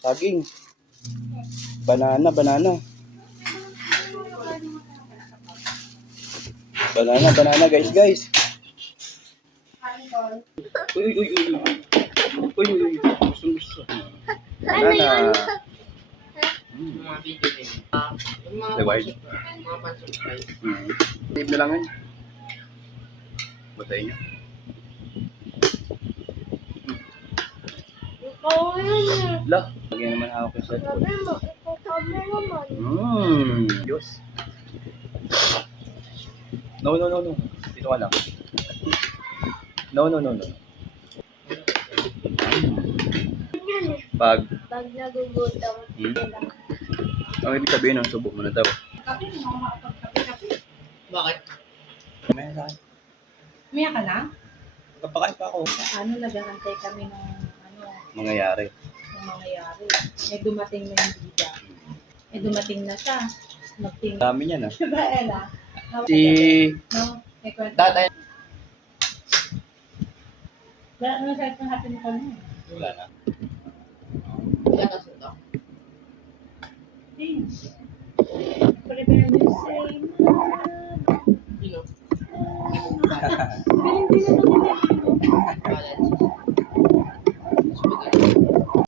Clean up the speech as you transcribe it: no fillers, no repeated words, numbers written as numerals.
Saging. Banana. Banana guys. Uy. Gusto. Banana. Mga video din. Yung mga Reward. pan-surprise. Tip na lang yun. Batayin niya. Lah, lagyan naman ako sa Diyos. No. Dito ka lang. No. Pag nagugutom. ang ibig sabihin ng subo mo na daw. Bakit? May sa akin. Umiyak ka na? Kapakain pa ako. Ano, nag-aantay kami ng Mangyayari. mangyayari. Dumating na yung bida. Dumating na siya. Magtingin. Dami niyan ah. Diba, Ella? Si No? May kwento. tatay. Wala naman sa itong hatin ko na. Wala na. Wala na sila. Things. Prepare me say Sino? Hindi na College.